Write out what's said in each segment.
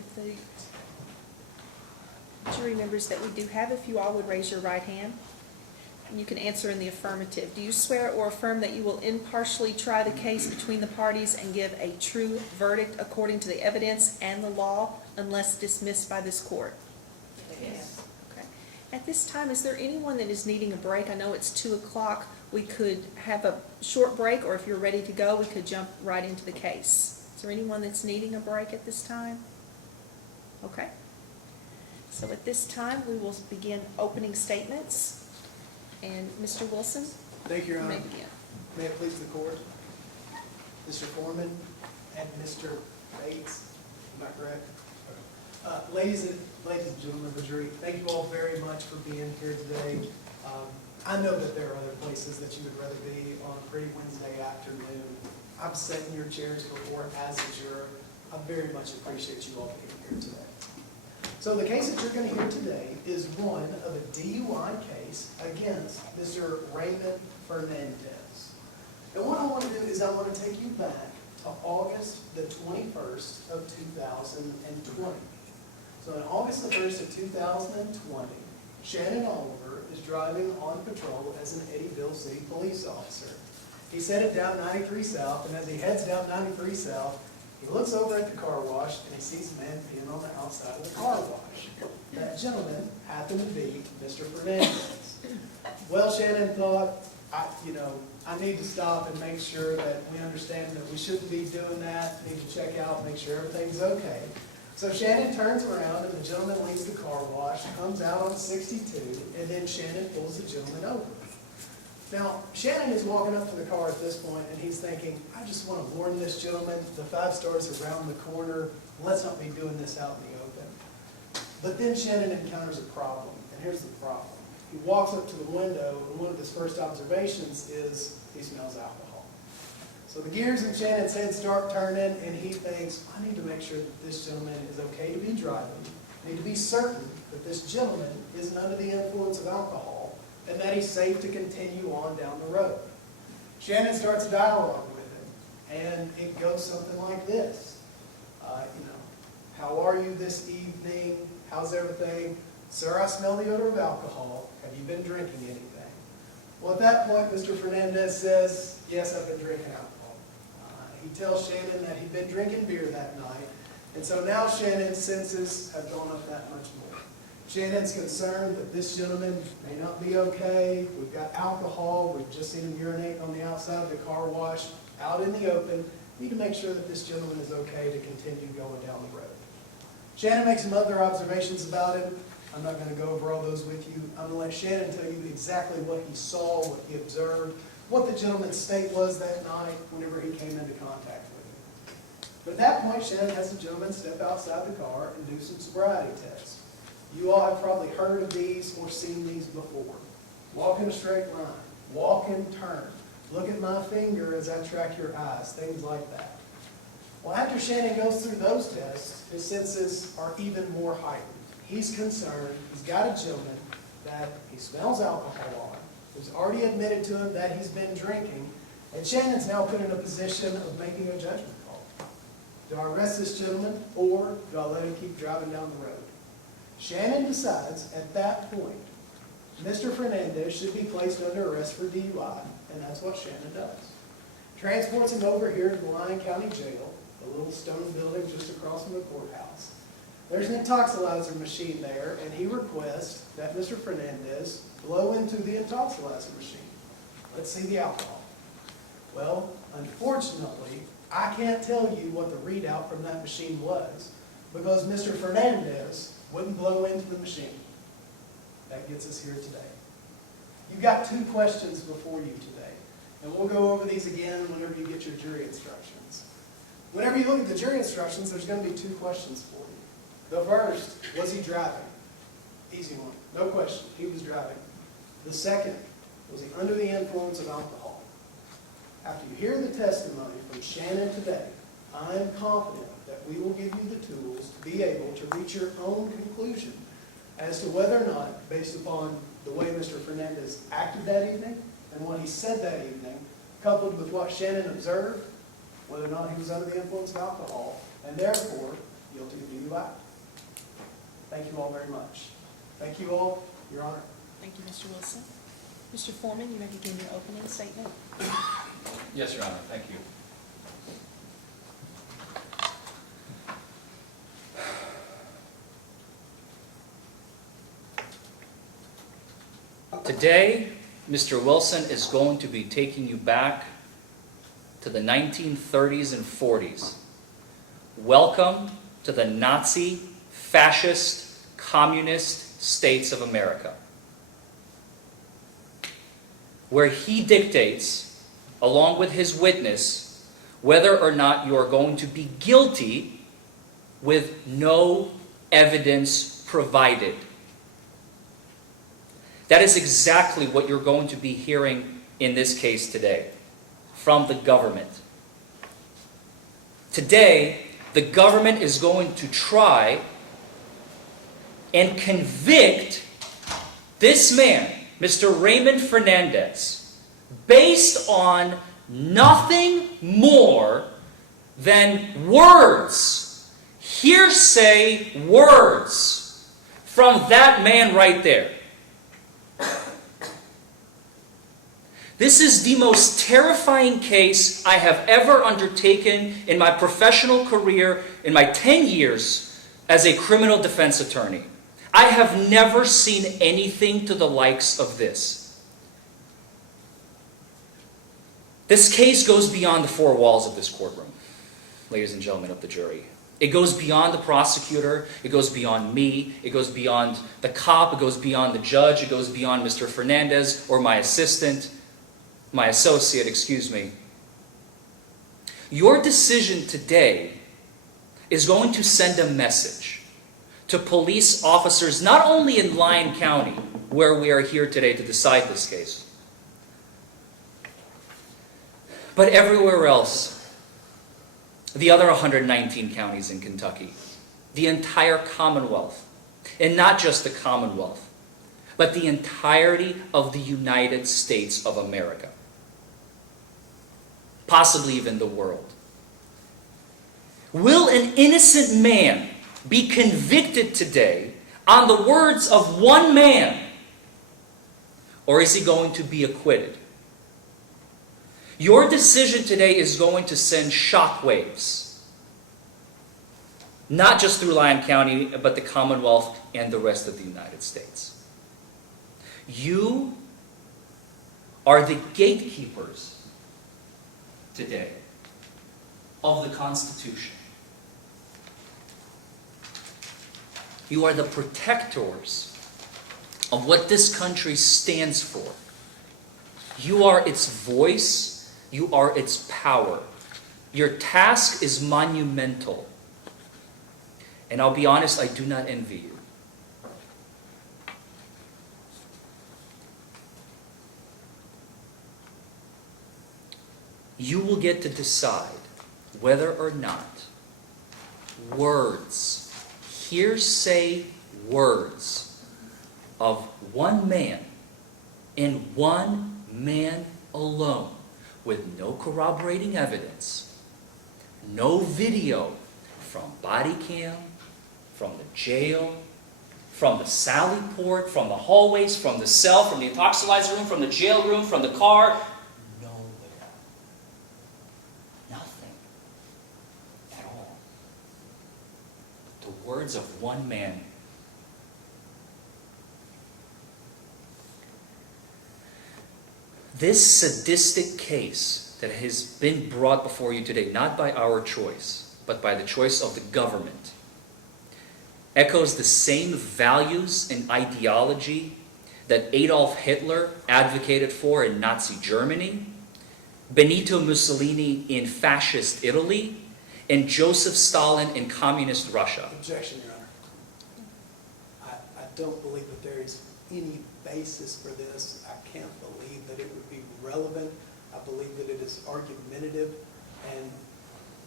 with the jury members that we do have, if you all would raise your right hand. And you can answer in the affirmative. Do you swear or affirm that you will impartially try the case between the parties and give a true verdict according to the evidence and the law unless dismissed by this court? Yes. Okay. At this time, is there anyone that is needing a break? I know it's 2 o'clock. We could have a short break, or if you're ready to go, we could jump right into the case. Is there anyone that's needing a break at this time? Okay. So at this time, we will begin opening statements. And Mr. Wilson, Thank you, Your you may Honor. begin. May it please the court, Mr. Forman and Mr. Bates, am I correct? Ladies and gentlemen of the jury, thank you all very much for being here today. I know that there are other places that you would rather be on a pretty Wednesday afternoon. I've sat in your chairs before as a juror. I very much appreciate you all being here today. So the case that you're going to hear today is one of a DUI case against Mr. Raymond Fernandez. And what I want to do is I want to take you back to August the 21st of 2020. So on August the 1st of 2020, Shannon Oliver is driving on patrol as an Eddyville City police officer. He's headed down 93 South, and as he heads down 93 South, he looks over at the car wash and he sees a man peeing on the outside of the car wash. That gentleman happened to be Mr. Fernandez. Well, Shannon thought, I need to stop and make sure that we understand that we shouldn't be doing that. Need to check out, make sure everything's okay. So Shannon turns around and the gentleman leaves the car wash, comes out on 62, and then Shannon pulls the gentleman over. Now, Shannon is walking up to the car at this point, and he's thinking, I just want to warn this gentleman, the 5 stars around the corner, let's not be doing this out in the open. But then Shannon encounters a problem, and here's the problem. He walks up to the window, and one of his first observations is he smells alcohol. So the gears in Shannon's head start turning, and he thinks, I need to make sure that this gentleman is okay to be driving. I need to be certain that this gentleman isn't under the influence of alcohol, and that he's safe to continue on down the road. Shannon starts a dialogue with him, and it goes something like this. How are you this evening? How's everything? Sir, I smell the odor of alcohol. Have you been drinking anything? Well, at that point, Mr. Fernandez says, yes, I've been drinking alcohol. He tells Shannon that he'd been drinking beer that night, and so now Shannon's senses have gone up that much more. Shannon's concerned that this gentleman may not be okay. We've got alcohol. We've just seen him urinate on the outside of the car wash out in the open. We need to make sure that this gentleman is okay to continue going down the road. Shannon makes some other observations about him. I'm not going to go over all those with you. I'm going to let Shannon tell you exactly what he saw, what he observed, what the gentleman's state was that night whenever he came into contact with him. But at that point, Shannon has the gentleman step outside the car and do some sobriety tests. You all have probably heard of these or seen these before. Walk in a straight line. Walk and turn. Look at my finger as I track your eyes. Things like that. Well, after Shannon goes through those tests, his senses are even more heightened. He's concerned. He's got a gentleman that he smells alcohol on, who's already admitted to him that he's been drinking, and Shannon's now put in a position of making a judgment call. Do I arrest this gentleman, or do I let him keep driving down the road? Shannon decides at that point, Mr. Fernandez should be placed under arrest for DUI, and that's what Shannon does. Transports him over here to the Lyon County Jail, a little stone building just across from the courthouse. There's an intoxilizer machine there, and he requests that Mr. Fernandez blow into the intoxilizer machine. Let's see the alcohol. Well, unfortunately, I can't tell you what the readout from that machine was, because Mr. Fernandez wouldn't blow into the machine. That gets us here today. You've got 2 questions before you today, and we'll go over these again whenever you get your jury instructions. Whenever you look at the jury instructions, there's going to be 2 questions for you. The first, was he driving? Easy one, no question, he was driving. The second, was he under the influence of alcohol? After you hear the testimony from Shannon today, I am confident that we will give you the tools to be able to reach your own conclusion as to whether or not, based upon the way Mr. Fernandez acted that evening and what he said that evening, coupled with what Shannon observed, whether or not he was under the influence of alcohol, and therefore guilty of DUI. Thank you all very much. Thank you all, Your Honor. Thank you, Mr. Wilson. Mr. Forman, you may begin your opening statement. Yes, Your Honor, thank you. Today, Mr. Wilson is going to be taking you back to the 1930s and 40s. Welcome to the Nazi, fascist, communist states of America, where he dictates, along with his witness, whether or not you are going to be guilty with no evidence provided. That is exactly what you're going to be hearing in this case today from the government. Today, the government is going to try and convict this man, Mr. Raymond Fernandez, based on nothing more than words, hearsay words from that man right there. This is the most terrifying case I have ever undertaken in my professional career in my 10 years as a criminal defense attorney. I have never seen anything to the likes of this. This case goes beyond the four walls of this courtroom, ladies and gentlemen of the jury. It goes beyond the prosecutor, it goes beyond me, it goes beyond the cop, it goes beyond the judge, it goes beyond Mr. Fernandez or my associate. Your decision today is going to send a message to police officers, not only in Lyon County, where we are here today to decide this case, but everywhere else, the other 119 counties in Kentucky, the entire Commonwealth, and not just the Commonwealth, but the entirety of the United States of America, possibly even the world. Will an innocent man be convicted today on the words of one man, or is he going to be acquitted? Your decision today is going to send shockwaves, not just through Lyon County, but the Commonwealth and the rest of the United States. You are the gatekeepers today of the Constitution. You are the protectors of what this country stands for. You are its voice. You are its power. Your task is monumental. And I'll be honest, I do not envy you. You will get to decide whether or not words, hearsay words of one man and one man alone, with no corroborating evidence, no video from body cam, from the jail, from the sally port, from the hallways, from the cell, from the intoxilizer room, from the jail room, from the car, nowhere. Nothing at all. The words of one man. This sadistic case that has been brought before you today, not by our choice, but by the choice of the government, echoes the same values and ideology that Adolf Hitler advocated for in Nazi Germany, Benito Mussolini in fascist Italy, and Joseph Stalin in communist Russia. Objection, Your Honor. I don't believe that there is any basis for this. I can't believe that it would be relevant. I believe that it is argumentative, and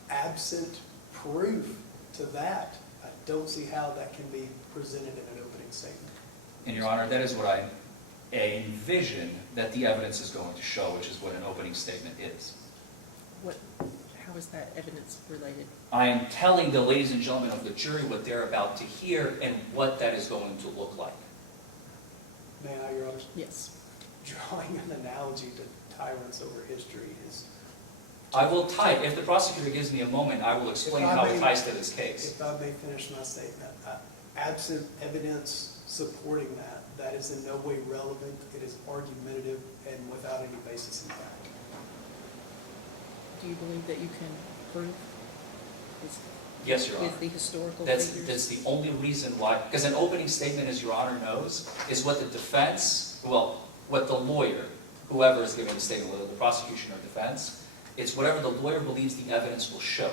absent proof to that, I don't see how that can be presented in an opening statement. And Your Honor, that is what I envision that the evidence is going to show, which is what an opening statement is. How How is that evidence related? I am telling the ladies and gentlemen of the jury what they're about to hear and what that is going to look like. May I, Your Honor? Yes. Drawing an analogy to tyrants over history is... I will tie, if the prosecutor gives me a moment, I will explain how it ties to this case. If I may finish my statement, absent evidence supporting that, that is in no way relevant, it is argumentative and without any basis in fact. Do you believe that you can prove this Yes, Your Honor. with the historical That's figures? the only reason why, because an opening statement, as Your Honor knows, is what the defense, well, what the lawyer, whoever is giving the statement, whether the prosecution or defense, it's whatever the lawyer believes the evidence will show.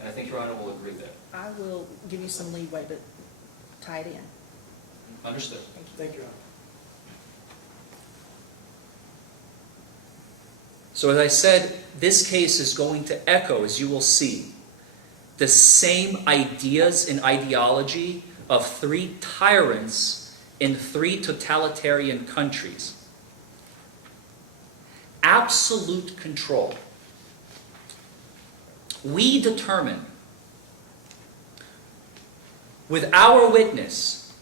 And I think Your Honor will agree there. I will give you some leeway, but tie it in. Understood. Thank you, Your Honor. So as I said, this case is going to echo, as you will see, the same ideas and ideology of 3 tyrants in 3 totalitarian countries. Absolute control. We determine with our witness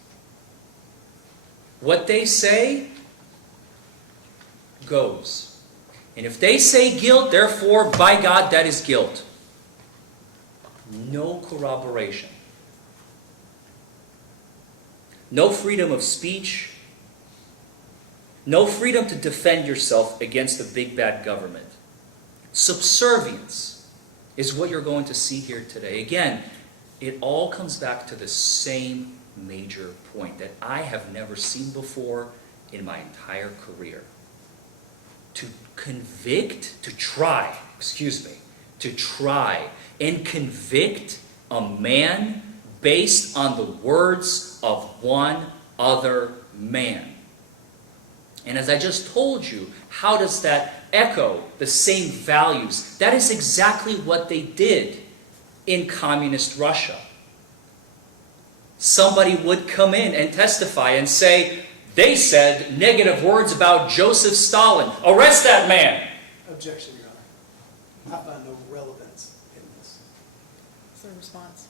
what they say goes. And if they say guilt, therefore, by God, that is guilt. No corroboration. No freedom of speech. No freedom to defend yourself against the big bad government. Subservience is what you're going to see here today. Again, it all comes back to the same major point that I have never seen before in my entire career. To try and convict a man based on the words of one other man. And as I just told you, how does that echo the same values? That is exactly what they did in communist Russia. Somebody would come in and testify and say, they said negative words about Joseph Stalin. Arrest that man! Objection, Your Honor. I find no relevance in this. Is there a response?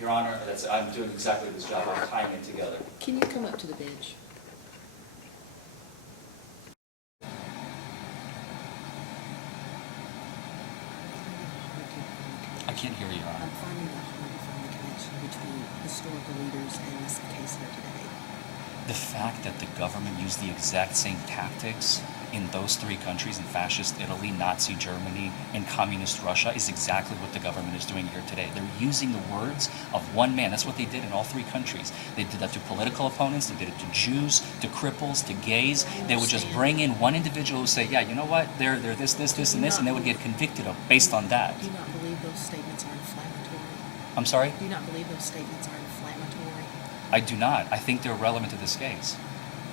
Your Honor, I'm doing exactly this job. I'm tying it together. Can you come up to the bench? I can't hear you, Your Honor. I'm finding it hard to find the connection between historical leaders and this case here today. The fact that the government used the exact same tactics in those 3 countries, in fascist Italy, Nazi Germany, and communist Russia, is exactly what the government is doing here today. They're using the words of one man. That's what they did in all 3 countries. They did that to political opponents, they did it to Jews, to cripples, to gays. They would just bring in one individual who say, yeah, you know what, they're this, and this, and they would get convicted based on that. Do you not believe those statements are inflammatory? I'm sorry? Do you not believe those statements are inflammatory? I do not. I think they're relevant to this case.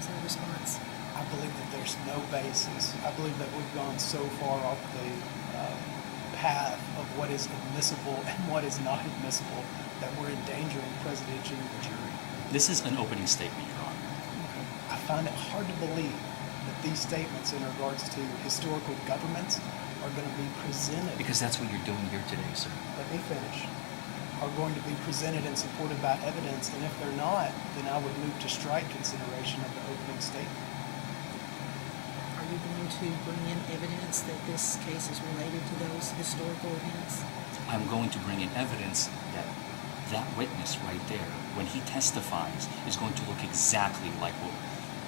Is there a response? I believe that there's no basis. I believe that we've gone so far off the path of what is admissible and what is not admissible that we're endangering presidential and the jury. This is an opening statement, Your Honor. I find it hard to believe that these statements in regards to historical governments are going to be presented. Because that's what you're doing here today, sir. Let me finish. Are going to be presented and supported by evidence, and if they're not, then I would move to strike consideration of the opening statement. Are you going to bring in evidence that this case is related to those historical events? I'm going to bring in evidence that that witness right there, when he testifies, is going to look exactly like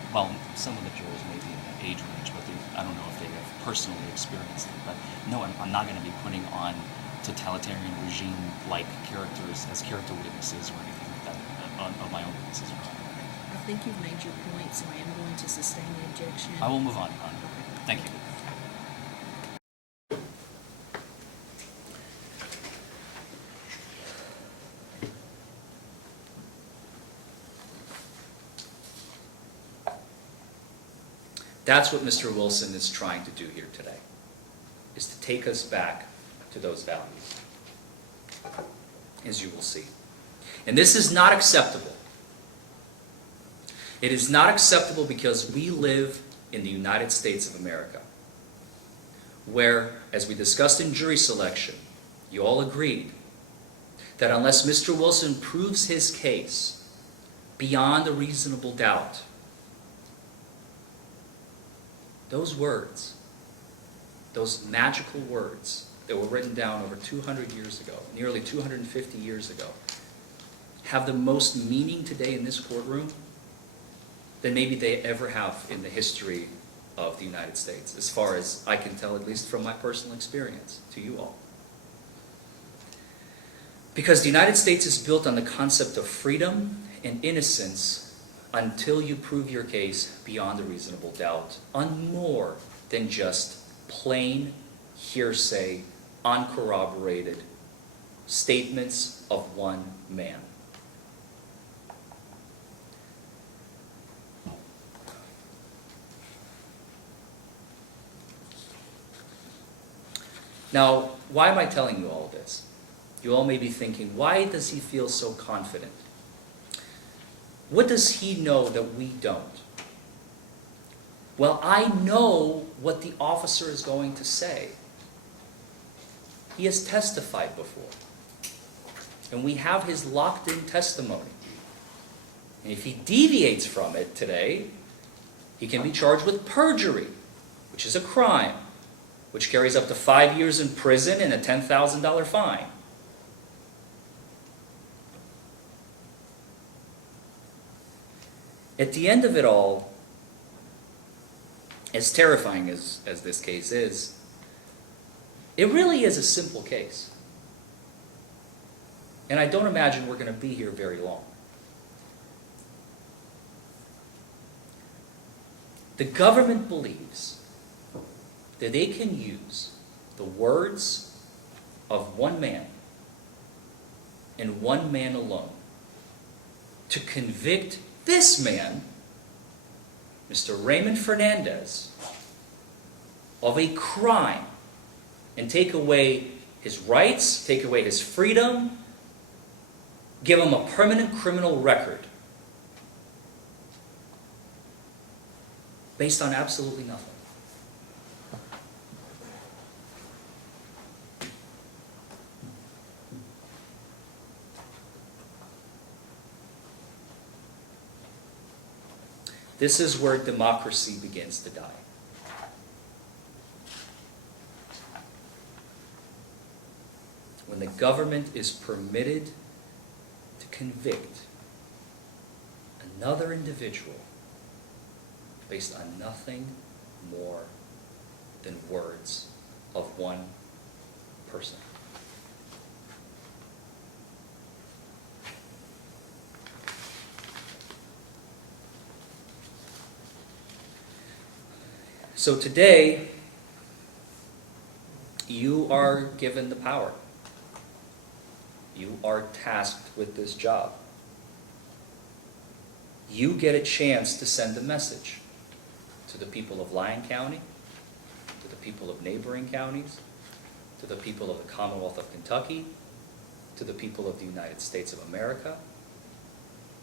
well, some of the jurors may be in that age range, but I don't know if they have personally experienced it. But no, I'm not going to be putting on totalitarian regime-like characters as character witnesses or anything like that of my own witnesses. I think you've made your point, so I am going to sustain the objection. I will move on, Your Honor. Thank you. That's what Mr. Wilson is trying to do here today, is to take us back to those values, as you will see. And this is not acceptable. It is not acceptable because we live in the United States of America. where, as we discussed in jury selection, you all agreed that unless Mr. Wilson proves his case beyond a reasonable doubt, those words, those magical words that were written down over 200 years ago, nearly 250 years ago, have the most meaning today in this courtroom than maybe they ever have in the history of the United States, as far as I can tell, at least from my personal experience to you all. Because the United States is built on the concept of freedom and innocence until you prove your case beyond a reasonable doubt on more than just plain hearsay, uncorroborated statements of one man. Now, why am I telling you all this? You all may be thinking, why does he feel so confident? What does he know that we don't? Well, I know what the officer is going to say. He has testified before. And we have his locked-in testimony. And if he deviates from it today, he can be charged with perjury, which is a crime, which carries up to 5 years in prison and a $10,000 fine. At the end of it all, as terrifying as this case is, it really is a simple case. And I don't imagine we're going to be here very long. The government believes that they can use the words of one man and one man alone to convict this man, Mr. Raymond Fernandez, of a crime and take away his rights, take away his freedom, give him a permanent criminal record based on absolutely nothing. This is where democracy begins to die. When the government is permitted to convict another individual based on nothing more than words of one person. So today, you are given the power. You are tasked with this job. You get a chance to send a message to the people of Lyon County, to the people of neighboring counties, to the people of the Commonwealth of Kentucky, to the people of the United States of America,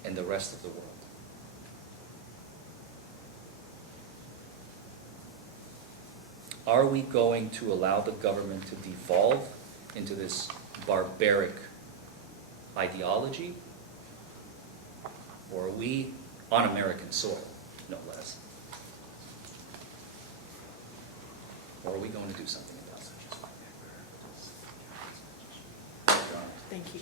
and the rest of the world. Are we going to allow the government to devolve into this barbaric ideology? Or are we on American soil, no less? Or are we going to do something about it? Thank you.